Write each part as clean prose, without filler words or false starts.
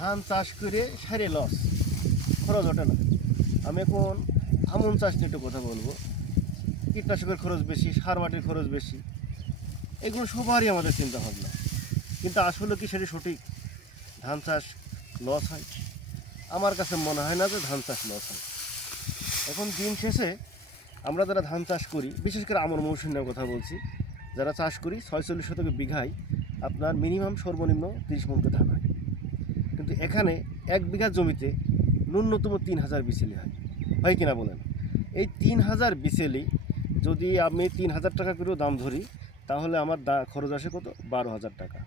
ধান চাষ করে সারে লস, খরচ ওঠে না। আমি এখন আমন চাষ নিয়ে একটু কথা বলবো। কীটনাশকের খরচ বেশি, সার মাটির খরচ বেশি, এগুলো সবারই আমাদের চিন্তা ভাবনা, কিন্তু আসলে কি সেটা সঠিক? ধান চাষ লস হয়? আমার কাছে মনে হয় না যে ধান চাষ লস হয়। এখন দিন শেষে আমরা যারা ধান চাষ করি, বিশেষ করে আমন মৌসুমের কথা বলছি, যারা চাষ করি 46 শতক বিঘায় আপনার মিনিমাম সর্বনিম্ন 30 মণ ধান হয়। কিন্তু এখানে 1 বিঘা জমিতে ন্যূনতম 3000 বিচেলি হয় কিনা বলেন? এই 3000 বিচেলি যদি আমি 3000 টাকা করেও দাম ধরি, তাহলে আমার খরচ আসে কত? 12,000 টাকা।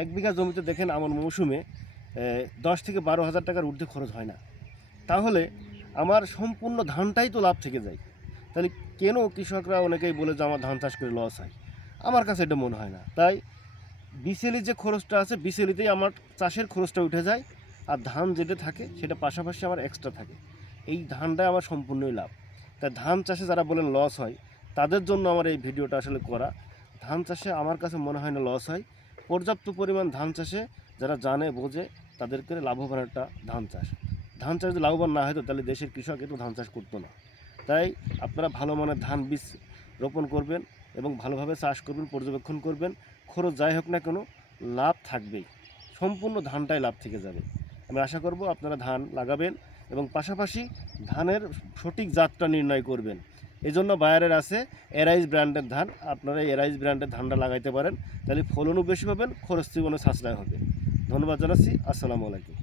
1 বিঘা জমিতে দেখেন আমন মৌসুমে 10 থেকে 12,000 টাকার ঊর্ধ্বে খরচ হয় না। তাহলে আমার সম্পূর্ণ ধানটাই তো লাভ থেকে যায়। তাহলে কেন কৃষকরা অনেকেই বলে যে আমার ধান চাষ করে লস হয়? আমার কাছে এটা মনে হয় না। তাই বিচেলি যে খরচটা আছে, বিচেলিতেই আমার চাষের খরচটা উঠে যায়, আর ধান যেটা থাকে সেটা পাশাপাশি আমার এক্সট্রা থাকে। এই ধানটাই আমার সম্পূর্ণই লাভ। তাই ধান চাষে যারা বলেন লস হয়, তাদের জন্য আমার এই ভিডিওটা আসলে করা। ধান চাষে আমার কাছে মনে হয় না লস হয়। পর্যাপ্ত পরিমাণ ধান চাষে যারা জানে বোঝে, তাদেরকে লাভবান একটা ধান চাষ। ধান চাষ যদি লাভবান না হতো, তাহলে দেশের কৃষক এত ধান চাষ করতো না। তাই আপনারা ভালো মানের ধান বীজ রোপণ করবেন এবং ভালোভাবে চাষ করবেন, পর্যবেক্ষণ করবেন। খরচ যাই হোক না কেন, লাভ থাকবেই, সম্পূর্ণ ধানটাই লাভ থেকে যাবে। আমি আশা করব আপনারা ধান লাগাবেন এবং পাশাপাশি ধানের সঠিক জাতটা নির্ণয় করবেন। এজন্য বায়ারের আছে এরাইজ ব্র্যান্ডের ধান। আপনারা এই এরাইজ ব্র্যান্ডের ধানটা লাগাইতে পারেন, তাহলে ফলনও বেশি পাবেন, খরচ জীবনে সাশ্রয় হবে। ধন্যবাদ জানাচ্ছি। আসসালামু আলাইকুম।